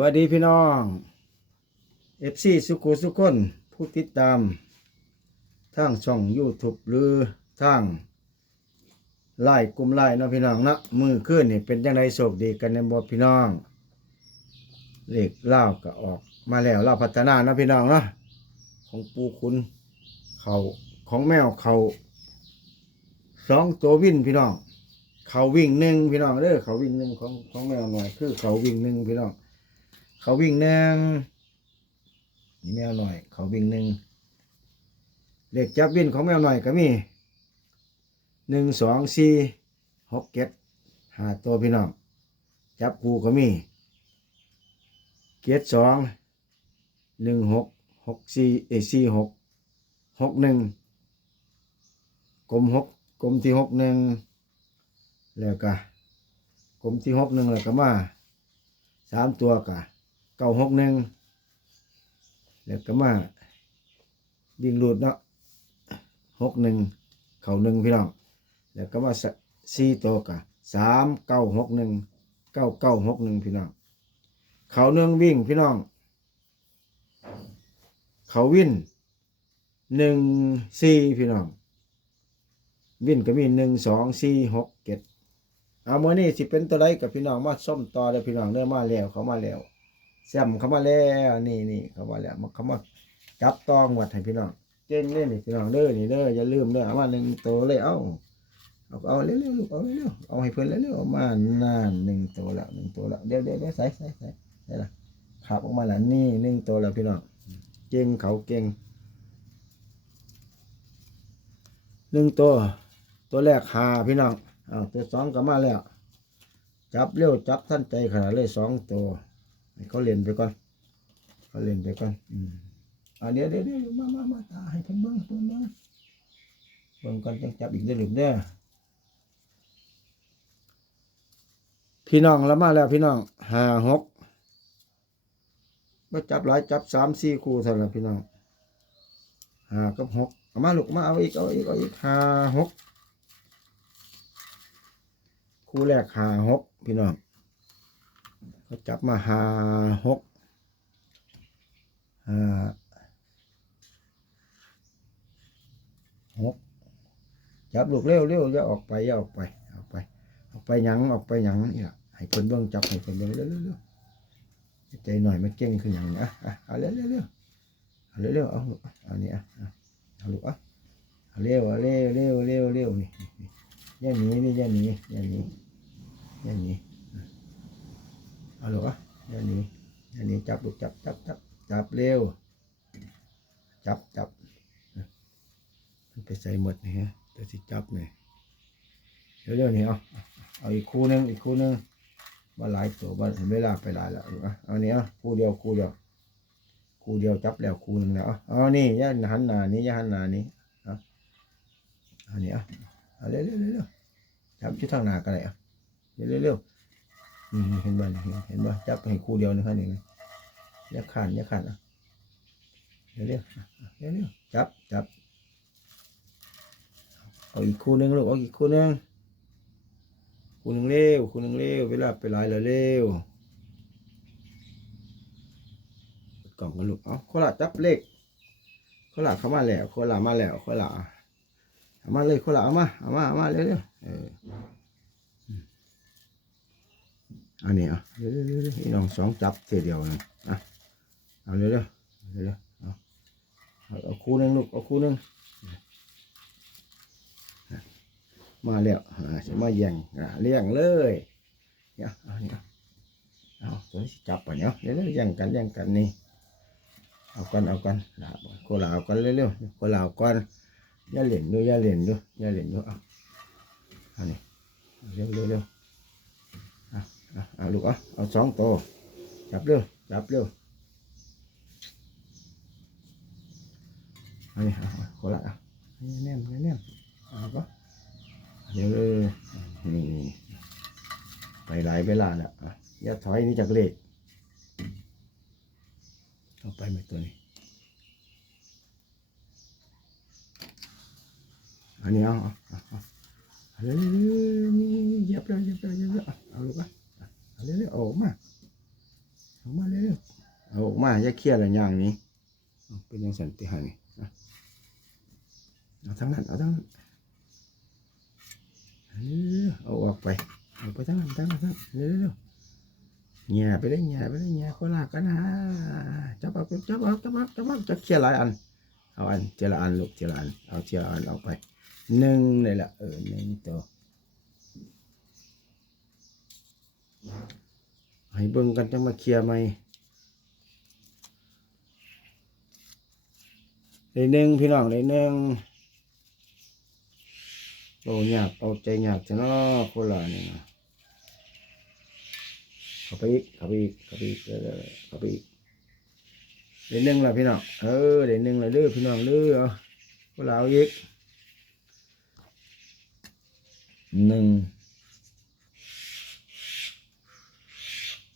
วัสดีพี่น้องเอฟซีสุขุสุขคนผู้ติดตามทางช่อง YouTube หรือทางไล่กลุ่มไล่เนาะพี่น้องนะมือขึ้นนี่เป็นยังไงโชคดีกันในบ่พี่น้องเลขเล่าก็ออกมาแล้วเล่าพัฒนาเนาะพี่น้องเนาะของปูคุณเขาของแมวเขาสองตัววิ่นพี่น้อง เขาวิ่งหนึ่งพี่น้องเด้อเขาวิ่งหนึ่งของของแมวหน่อยคือเขาวิ่งหนึ่งพี่น้อง เขาวิ่งหนึ่งนี่แมวหน่อย เขาวิ่งหนึ่งเลขจับวิ่นของแมวหน่อยก็มีหนึ่งสองสี่หกเจ็ดห้าตัวพี่น้องจับกูก็มีเจ็ดสองหนึ่งหกหกสี่เอสี่หกหกหนึ่งกลมหกกลมที่หกหนึ่งแล้วก็กลมที่หกหนึ่งแล้วก็มาสามตัวกะ เก้าหกหนึ่งแล้วก็มาวิ่งหลุดเนาะหกหนึ่งเข่าหนึ่งพี่น้องแล้วก็มาสี่ตัวกะสามเก้าหกหนึ่งเก้าเก้าหกหนึ่งพี่น้องเขาหนึ่งวิ่งพี่น้อง เขาวิ่นหนึ่งสี่พี่น้อง วิ่นก็มีหนึ่งสองสี่หกเจ็ดเอาเมื่อนี้สิเป็นตัวไรกับพี่น้องมาส้มต่อเลยพี่น้องเริ่มมาแล้วเขามาแล้ว แซมเขามาแล้วนี่นี่เขามาแล้วมาเขามาจับตองวัดให้พี่น้องเก่งเลยนี่พี่น้องเด้อนี่เด้ออย่าลืมเด้อเอามาหนึ่งตัวเลยเอาเอาเอาเร็วๆลูกเอาเร็วๆเอาให้เพิ่อนเร็วๆเอามานานหนึ่งตัวแล้วหนึ่งตัวแล้วเดี๋ยวเดี๋ยวเดี๋ยวใส่ใส่ใส่ใส่ละขับออกมาแล้วนี่หนึ่งตัวแล้วพี่น้องเก่งเขาเก่งหนึ่งตัว ตัวแรกหาพี่น้องอ้าวตัวสองก็มาแล้ว จับเร็วจับท่านใจขนาดเลยสองตัว เขาเล่นไปก่อนเขาเล่นไปก่อนอืมอ่าเดี๋ยวเดี๋ยวเดี๋ยวมามามาตาให้เพิ่นเบิ่งเพิ่นเบิ่งเบิ่งก่อนจังจับอีกได้หรือเด้อพี่น้องแล้วมาแล้วพี่น้องห้าหกว่าจับหลายจับสามสี่คู่เท่านั้นพี่น้องห้ากับหกเอามาลูกมาเอาอีกเอาอีกเอาอีกห้าหกคู่แรกหาหกพี่น้อง จับมาหาหกห้าหกจับลูกเร็วเร็วอย่าออกไปอย่าออกไปออกไป ออกไปหยังออกไปหยังนี่ล่ะให้เพิ่นเบิ่งจับให้เพิ่นเบิ่งเร็วเร็วเร็วใจหน่อยไมันเก่งคือหยังนี่อะอะเอาเร็วเร็วเร็วเอาเร็วเร็วเอาลูกอะเอานี่อะเอาลูกอะเอาเร็วเอาเร็วเร็วเร็วเร็วนี่นี่นี่อย่าหนีนี่ย่าหนีย่าหนีอย่าหนี เอาลูกอะย่าหนีอย่าหนีจับลูกจับจับจับจับเร็ว จับจับมันไปใส่หมดนี่ฮะแต่สิจับนี่เร็วๆนี่เอาเอาอีกคู่นึงอีกคู่นึงว่าหลายตัวว่าเห็นเวลาไปหลายแล้วเอาเอาเนี้ยคู่เดียวคู่เดียวคู่เดียวจับแล้วคู่หนึ่งแล้วเอาเอานี่ย่าหันหน้านี้ย่าหันหน้านี้เอาเอานี่เอาเอาเร็วเร็วเร็วจับชุดทางหน้ากันเลยเอาเร็วเร็ว เร็วนี่เห็นบ่เห็นเห็นบ่จับให้คู่เดียวนะครับนี่อย่าขันย่าขันเอาเร็วเร็วเร็วเร็วจับจับเอาอีกคู่หนึงลูกเอาอีกคู่หนึงคูหนึ่งเร็วคูหนึ่งเร็วเวลาไปหลายแล้วเร็วกล่องกันลูกเอาโคลาจับเลขโคลาเข้ามาแล้วโคลามาแล้วโคลาเอามาเลยโคลาเอามาเอามาเอามาเร็วเร็วเออ อันนี้อะเร็วเร็วเร็วเร็วอีน้องสองจับเทีเดียวนะอะเอาเร็วเร็วเร็วเร็วเอาเอาเอาคู่หนึ่งลูกเอาคู่หนึ่งมาแล้วอ่าจะมาแย่งอ่าเลี้ยงเลยเนี่ยเอาเนี่ยเอาตัวนี้จับไปเนี่ยเดี๋ยวๆแย่งกันแย่งกันนี่เอากันเอากันลาบโคลาเอากันเร็วๆโคลาเอากันอย่าเล่นด้วยอย่าเล่นด้วยอย่าเล่นด้วยเอาเอานี่เร็วเร็ว เร็วเอาเอาเอาลูกเอาเอาสองตัวจับเร็วจับเร็วเอานี่เอาเอาโคลาเอาแน่นแน่นเอาก็เดี๋ยวเลยนี่ไปหลายเวลาแล้วอะอย่าถอยนี่จากเลขเอาไปไหมตัวนี้อันนี้เอาเอาเอาเอาเอาเร็วๆนี่เหยียบเลยเหยียบเลยเหยียบเลยเอาเอาลูกอะ เอาเร็วๆออกมาเอามาเร็วๆเอาออกมาอย่าเครียดอะไรอย่างนี้เอาเป็นยังสันติหานี่เอาเอาทั้งนั้นเอาทั้งนั้นเร็วๆเอาออกไปเอาไปทั้งนั้นทั้งนั้นทั้งนั้นเร็วๆแง่ไปได้แง่ไปได้แง่คนละกันนะจับเอาจับเอาจับเอาจับเอาจะเครียดหลายอันเอาอันเจละอันลูกเจละอันเอาเจละอันเอาไปหนึ่งเลยล่ะเออหนึ่งตัว ให้เบิ่งกันจะมาเคลียร์ไหมได้หนึ่งพี่น้องได้หนึ่งโอ้ยากเอาใจยากจะนาะคนละนี่นะข้าไปอีกเข้าไปอีกเข้าไปอีกเรื่อยๆข้าไปอีกเลยหนึ่งละพี่น้องเออเลยหนึ่งละเด้อพี่น้องเด้อเอาพวกเราเอาอีกหนึ่ง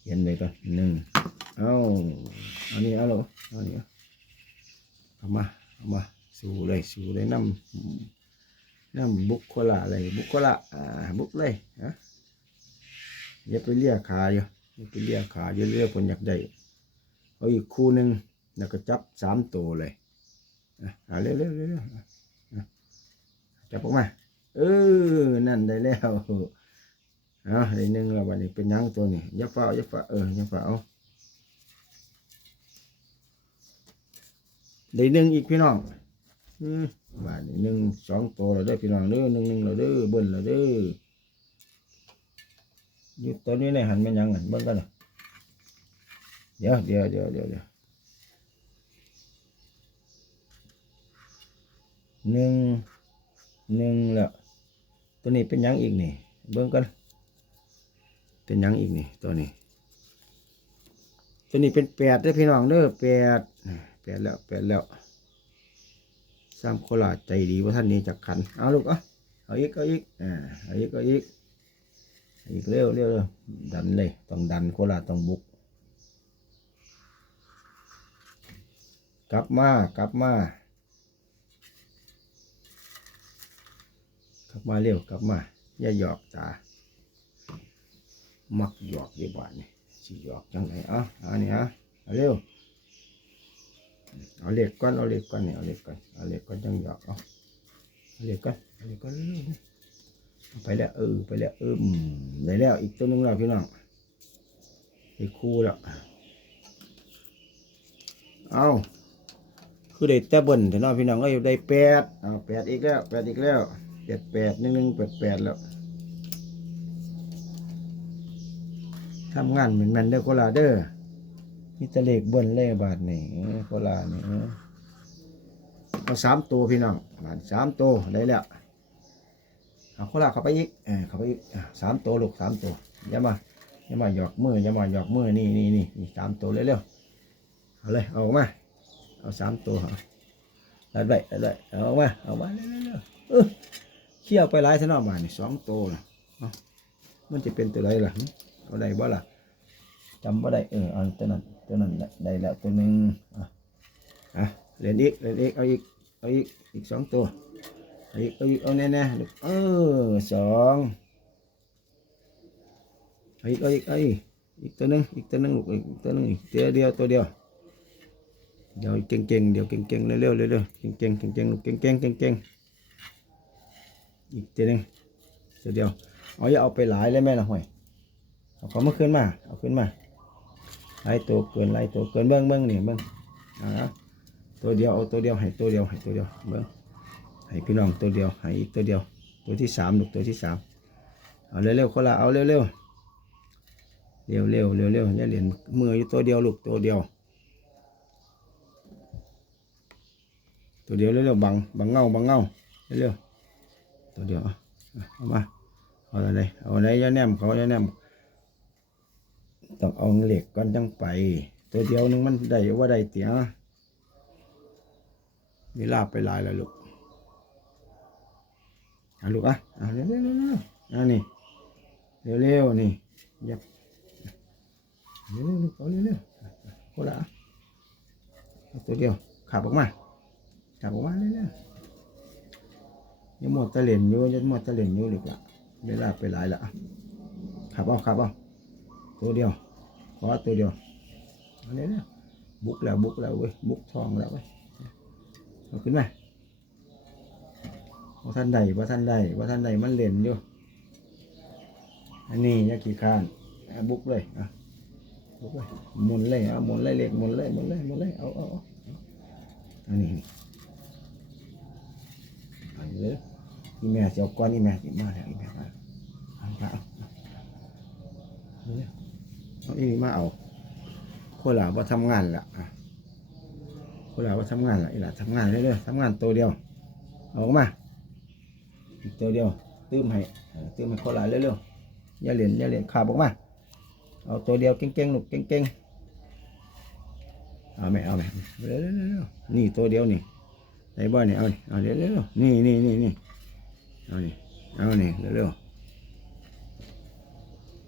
ขียนไปก่อนหนึ่งเอาเอานี่เอาหรอเอานี่เอาเอามาเอามาสู้เลยสู้เลยน้ำน้ำบุกโคละเลยบุกโคละอ่าบุกเลยฮะอย่าไปเลียขาอยู่อย่าไปเลียขาอย่าเลียผลอยากได้เอาอีกคู่หนึ่งแล้วก็จับสามตัวเลยอะเอาเร็วเร็วเร็วจับออกมาเออนั่นได้แล้ว อาได้หนึ่งแล้ววันนี้เป็นยังตัวนี้ย่าเฝ้าย่าเฝ้าเออย่าเฝ้าเอาได้หนึ่งอีกพี่น้องอืมบาทนี้หนึ่งสองตัวแล้วเด้พี่น้องเด้อหนึ่งหนึ่งแล้วเด้อเบิ้ลแล้วเด้อยู่ตัวนี้ในหันเป็นยังหันเบิ้ลกันเดี๋ยวเดี๋ยวเดี๋ยวเดี๋ยวเดี๋ยวหนึ่งหนึ่งแล้วตัวนี้เป็นยังอีกนี่เบิ่งกัน เป็นยังอีกนี่ตัวนี้ ตัวนี้เป็นแปดด้อพี่น้องเด้อแปดแปดแล้วแปดแล้วสามโคราใจดีว่าท่านนี้จักขันเอาลูกเอาเอาอีกเอาอีกอ่าเอาอีกเอาอีกอีกเร็วเร็วดันเลยต้องดันโคราต้องบุก กลับมากลับมากลับมาเร็วกลับมาอย่าหยอกตา มักหยอกเดียบานนี่สิหยอกจังไงเอะอันนี้ฮะเอาเร็วเอาเล็กก้อนเอาเล็กก้อนเนี่ยเอาเล็กก้อนเอาเล็กก้อนจังหยอกเอาเอาเล็กก้อนเอาเล็กก้อนไปแล้วเออไปแล้วเออได้แล้วอีกตัวหนึงแล้วพี่น้องอีกคู่แล้วเอาคือได้แต่บนแต่น้องพี่น้องก็ได้แปดเอาแปดอีกแล้วแปดอีกแล้วแปดแปดหนึ่งหนึ่งแปดแปดแล้ว ทำงานเหมือนแมนเด้อโคลาเด้อมีตะเลขบนเล่บาทนี่เออโคลานี่เอาสามตัวพี่น้องบาทสามตัวได้แล้วเอาโคลาเข้าไปอีกเออเข้าไปอีกสามตัวลูกสามตัวอย่ามาอย่ามาหยอกมืออย่ามาหยอกมือนี่นี่นี่สามตัวเร็วๆเอาเลยเอาออกมาเอาสามตัวเอาได้ได้ได้เอาออกมาเอามาเร็วๆเออเขี่ยวไปหลายเท่านั้นมานี่สองตัวนะมันจะเป็นตัวไรล่ะ หึเอาได้บ่ล่ะจำบ่ได้เออเอาตัวนั้นตัวนั้นได้แล้วตัวหนึ่งอะอะเล่นอีกเล่นอีกเอาอีกเอาอีกอีกสองตัวเอาอีกเอาอีกเอาแน่ๆลูกเออสองเอาอีกเอาอีกเอาอีกอีกตัวหนึงอีกตัวหนึงลูกอีกตัวหนึงอีกตัวเดียวตัวเดียวเดี๋ยวเก่งๆเดี๋ยวเก่งๆเร็วๆเร็วๆเก่งๆเก่งลูกเก่งๆเก่งๆอีกทีหนึงตัวเดียวเอาอย่าเอาไปหลายเลยแม่ละห่วย เอาเขามาขึ้นมา เอาขึ้นมาไล่ตัวเกินไล่ตัวเกินเบิ้งเบิ้งนี่เบิ้งอ่าตัวเดียวเอาตัวเดียวให้ตัวเดียวให้ตัวเดียวเบิ้งให้พี่น้องตัวเดียวให้อีกตัวเดียว ตัวที่สามลูกตัวที่สามเอาเร็วๆคนละเอาเร็วๆเร็วๆเร็วๆเร็วๆอย่าเหรียญมืออยู่ตัวเดียวลูกตัวเดียว ตัวเดียวเร็วๆบังบังเงาบังเงาเร็วๆตัวเดียวเอามาเอาอะไรเอาอะไรอยาแนมเขาอยาแนม ต้องเอาเหล็กก่อนจังไป ตัวเดียวนึงมันได้ว่าได้เตียเวลาไปหลายแล้วลูกเอาลูกอะเอาเร็วๆเร็วเอานี่เร็วๆนี่ยับเร็วๆลูกเอาเร็วๆคนละอะตัวเดียวขับออกมาขับออกมาเรื่อยๆยังหมดตะเหล่นอยู่ยังหมดตะเหล่นอยู่หรือเปล่าเวลาไปหลายละขับเอาขับเอา ตัวเดียว ขอตัวเดียว อันนี้เนี่ยบุกแล้วบุกแล้วเว้ย บุกทองแล้วเว้ยเอาขึ้นมาว่าท่านใดว่าท่านใดว่าท่านใดมันเล่นอยู่ อันนี้อยากี่ข้านเอาบุกเลยอะบุกเลยหมุนเลยเอาหมุนเลยเล็กหมุนเลยหมุนเลยหมุนเลย เอาเอาเอาอันนี้นี่อันนี้เลยนี่แม่เจ้าก้อนนี่แม่นี่มาแล้วนี่แม่มาเอาเอาเอาเอาเนี่ย เอาอีนี่มาเอาคนหลาว่าทำงานละอะคนหลาว่าทำงานละอีหล่ะทำงานเรื่อยๆทำงานตัวเดียว เอาออกมาอีกตัวเดียว ตื้มให้ตื้มให้คนหลาเรื่อยๆอย่าเหรียญอย่าเหรียญขาบออกมาเอาตัวเดียวเก่งๆลูกเก่งๆเอาไหมเอาไหมเร็วๆๆๆนี่ตัวเดียวนี่ไอ้บ้านนี่เอานี่เอาเร็วๆนี่นี่นี่นี่เอานี่เอานี่เร็วๆ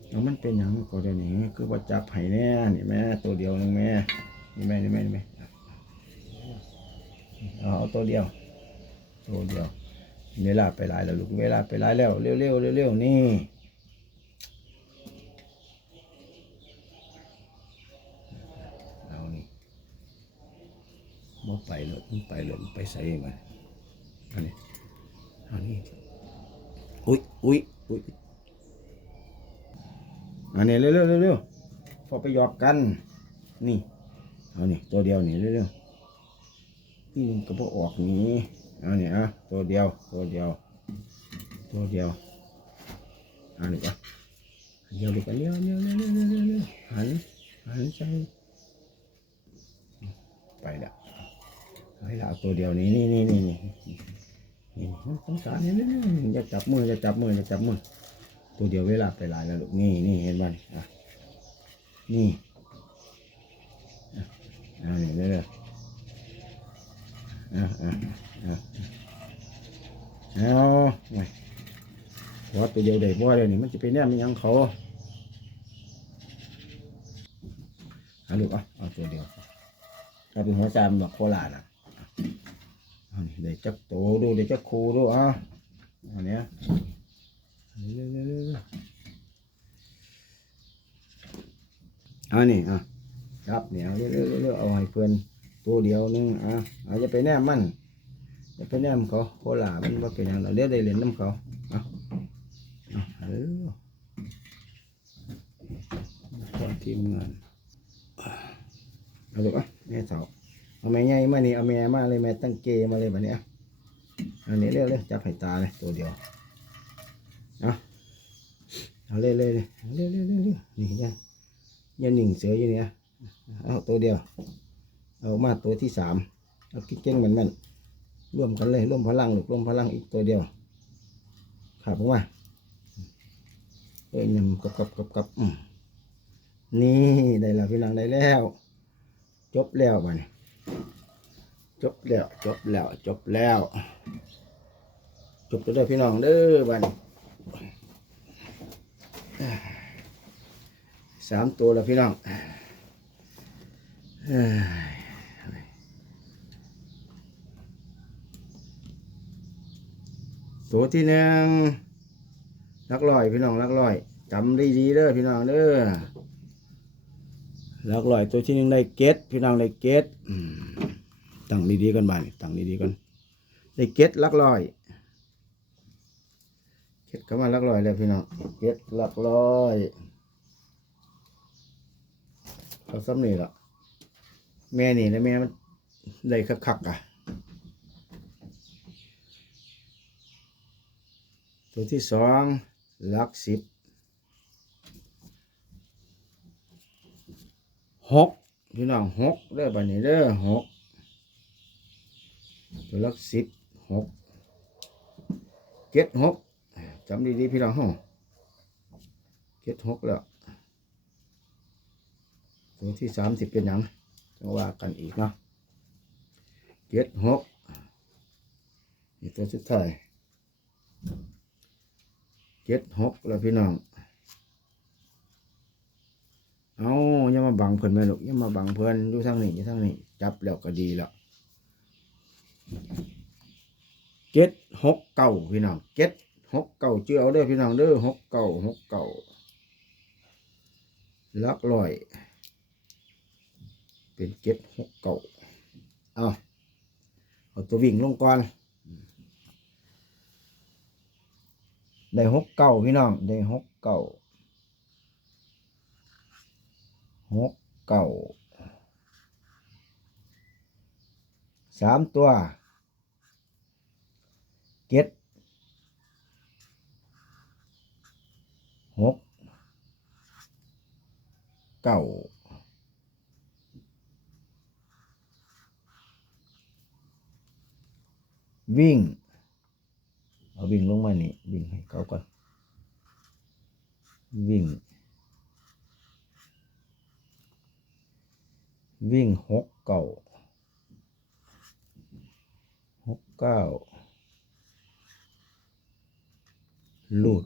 แล้วมันเป็นอย่างก็เดี๋ยวนี้คือว่าจับไห้แน่นี่แม่ตัวเดียวนึงแม่นี่แม่นี่แม่นี่แม่เอาตัวเดียว ตัวเดียวเวลาไปหลายแล้วลูกเวลาไปหลายแล้วเร็วเร็วเร็วเร็วนี่เอานี่บ่ไปเลยมันไปเลยมันไปใส่มันอันนี้อันนี้อุ้ยอุ้ยอุ้ย อันนี้เร็วๆเร็วๆพอไปหยอกกัน นี่เอานี่ตัวเดียวนี่เร็วๆนี่มันก็พอออกนี่เอานี่อะตัวเดียวตัวเดียว ตัวเดียวอานี่ก่อนเดียวลูกกันเร็วเร็วเร็วเร็วเร็วเร็วเร็วหันหันใจไปละไปละเอาตัวเดียวนี่นี่นี่นี่นี่นี่นต้องการนี่เร็วๆอย่าจับมืออย่าจับมืออย่าจับมือ ตัวเดียวเวลาไปหลายแล้วลูกนี่นี่เห็นบ้านี่อะนี่อะเอานี่เรื่อยอะอะอะเอาไงวัดตัวเดียวได้บ่เลยนี่มันจะไปแนมมันยังเขาเอาลูกอะเอาตัวเดียวถ้าเป็นหัวจามแบบโคราชอะเอานี่ได้จักโตดูได้จักคูดูอะอันเนี้ย เอานี่อะครับเนี่ยเอาเร็วๆๆเอาให้เพื่อนตัวเดียวนึงอะเอาจะไปแนมมันจะไปแนมเขาโคลามันว่าเป็นอย่างเราเรียกได้เล่นน้ำเขาเอาเอาเร็วคนทีมงานเอาลูกอะแม่สาเอาแม่ใหญ่มานี่เอาแม่มาเลยแม่ตั้งเกมาเลยแบบนี้อะอันนี้เร็วเลยจับไผ่ตาเลยตัวเดียว เอาเรื่อยๆเลยเอาเรื่อยๆเรื่อยๆนี่เนี่ยยันหนึ่งเสืออยู่เนี่ยเอาตัวเดียว เอามาตัวที่สามเอาคิดเก่งเหมือนมันร่วมกันเลยร่วมพลังหรือร่วมพลังอีกตัวเดียวขาผมว่าเอ้ยยำกับกับกับกับนี่ได้แล้วพี่น้องได้แล้ว จบแล้วบ้านี่จบแล้วจบแล้วจบแล้ว จบแล้วเด้อพี่น้องเด้อบ้านี่ สามตัวแล้วพี่น้องตัวที่หนึ่งลักลอยพี่น้องลักลอยจำด้ดีเด้อพี่น้องเด้อลักลอยตัวที่หนึ่งได้เกตพี่น้องได้เกตตั้งดีๆกันบ้านตั้งดีๆกันได้เกตลักลอย เกตเข้ามาลักลอยแล้วพี่น้องเกตลักลอยเขาซ้ำนี่ละแม่นี่นะแม่มันได้คักๆอะตัวที่สองลักสิบหกพี่น้องหกเด้อบันนี้เด้อหกตัวลักสิบหกเจ็ดหก จำดีๆพี่น้องห้องเจ็ดหกแล้ว ตัวที่สามสิบเป็นยังจะว่ากันอีกเนาะเจ็ดหกนี่ตัวสุดท้ายเจ็ดหกแล้วพี่น้อง เอาอย่ามาบังเพื่อนแม่ลูกอย่ามาบังเพื่อนอยู่ทางนี้อยู่ทางนี้ จับแล้วก็ดีแล้วเจ็ดหกเก้าพี่น้องเจ็ด หกเก้าเจือเอาเด้อพี่น้องเด้อหกเก้าหกเก้าลักลอย เป็นเจ็ดหกเก่าเอาเอาตัววิ่งลงก่อนได้หกเก้าพี่น้องได้หกเก้าหกเก้าสามตัวเจ็ด หกเก้าวิ่ง เอาวิ่งลงมานี่ วิ่งให้เขาก่อน วิ่ง วิ่งหกเก้าหกเก้าลูด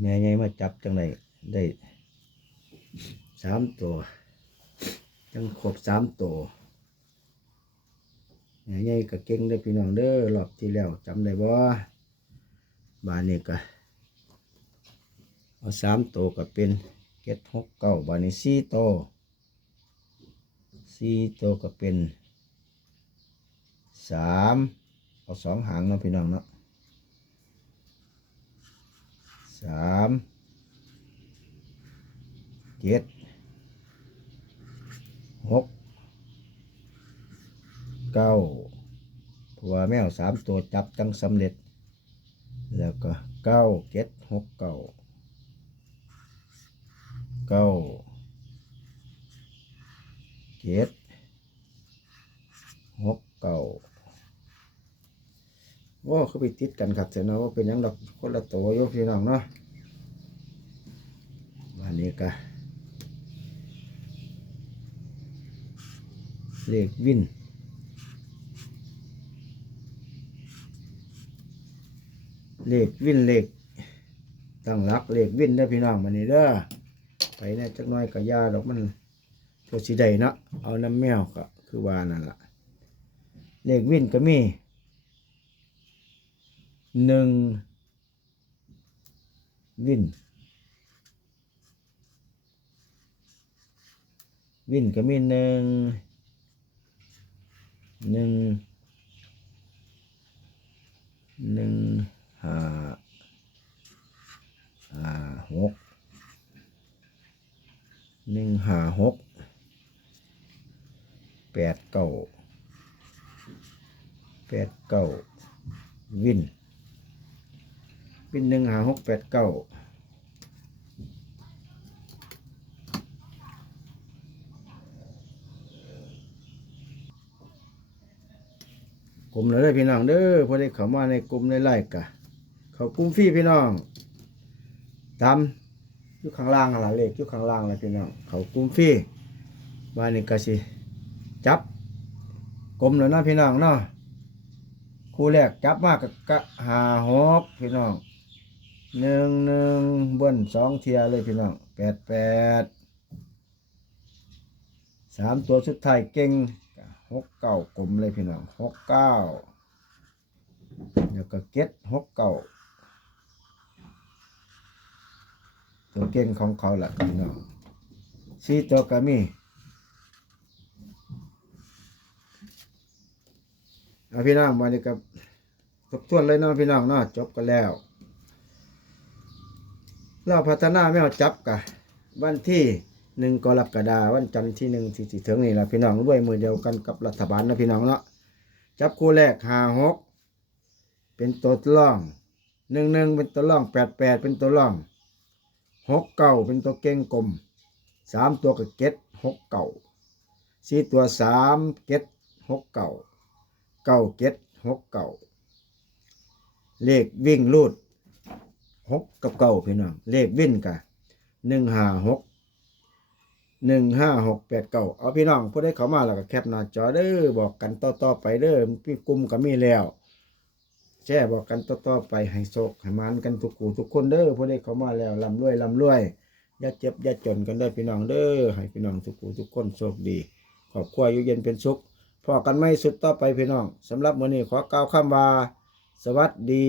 แม่ใหญ่มาจับจังไดได้สามตัวจังครบสามตัวใหญ่ๆก็เก่งได้พี่น้องเด้อรอบที่แล้วจำได้บ่บานนี้ก็เอาสามตัวก็เป็นเก็ดหกเก้าบานนี้สี่ตัวสี่ตัวก็เป็นสามเอาสองหางเนาะพี่น้องเนาะ สามเจ็ดหกเก้าเพราะว่าแมวสามตัวจับจังสำเร็จ แล้วก็เก้าเจ็ดหกเก้าเก้าเจ็ดหกเก้า ว่าเขาไปติดกันครับเสียเนาะว่าเป็นยังดอกคนละตัวโยพี่น้องเนาะวันนี้ก็เลขวินเลขวินเลขตั้งหลักเลขวินได้พี่น้องมันนี่เด้อไปเนี่ยจักหน้อยก็ยาดอกมันตัวสีใดเนาะเอาน้ำแมวก็คือวานั่นละเลขวินก็มี หนึ่งวินวินก็มีหนึ่งหนึ่งหนึ่งห้าห้าหกหนึ่งห้าหกแปดเก้าแปดเก้าวิน วินหนึ่งห้าหกแปดเก้ากลุ่มเลยเด้พี่น้องเด้อพอได้เข้ามาในกลุ่มในไลน์กะเขากลุ่มฟรีพี่น้องตามอยู่ข้างล่างหล่ะเลขอยู่ข้างล่างเลยพี่น้องเขากลุ่มฟรีบ้านนี้ก็สิจับกลุ่มแล้วนะพี่น้องเนาะคู่แรกจับมากกกะหาหกพี่น้อง หนึ่งหนึ่งบนสองเทียเลยพี่น้องแปดแปดสามตัวสุดท้ายเก่งหกเก้ากลมเลยพี่น้องหกเก้าแล้วก็เก็ดหกเก้าตัวเก่งของเขาแหละพี่น้องสี่ตัวก็มีเอาพี่น้องมาดีกับทบทวนเลยเนาะพี่น้องเนาะจบกันแล้ว เราพัฒนาแมวจับกะวันที่หนึ่งกรกฎาวันจันทร์ที่หนึ่งที่สิถึงนี่แหละพี่น้องด้วยมือเดียวกันกับรัฐบาลนะพี่น้องเนาะจับคู่แรกห้าหกเป็นตัวล่องหนึ่งหนึ่งเป็นตัวล่องแปดแปดเป็นตัวล่องหกเก้าเป็นตัวเก่งกลมสามตัวกับเก็ดหกเก้าสี่ตัวสามเก็ดหกเก้าเก้าเก็ดหกเก้าเลขวิ่งลูด หกกับเก้าพี่น้องเลขวิ่นกะหนึ่งห้าหกหนึ่งห้าหกแปดเก้าเอาพี่น้องผู้ได้เข้ามาแล้วก็แคปหน้าจอเด้อบอกกันต่อๆไปเด้อพี่กลุ่มก็มีแล้วแช่บอกกันต่อๆไปให้โชคให้มันกันทุกคู่ทุกคนเด้อผู้ได้เข้ามาแล้วลำรวยลำรวยอย่าเจ็บอย่าจนกันเด้พี่น้องเด้อให้พี่น้องทุกคู่ทุกคนโชคดีขอบครัวอยู่เย็นเป็นสุขพอกันไม่สุดต่อไปพี่น้องสำหรับมื้อนี้ขอกล่าวคำว่า สวัสดี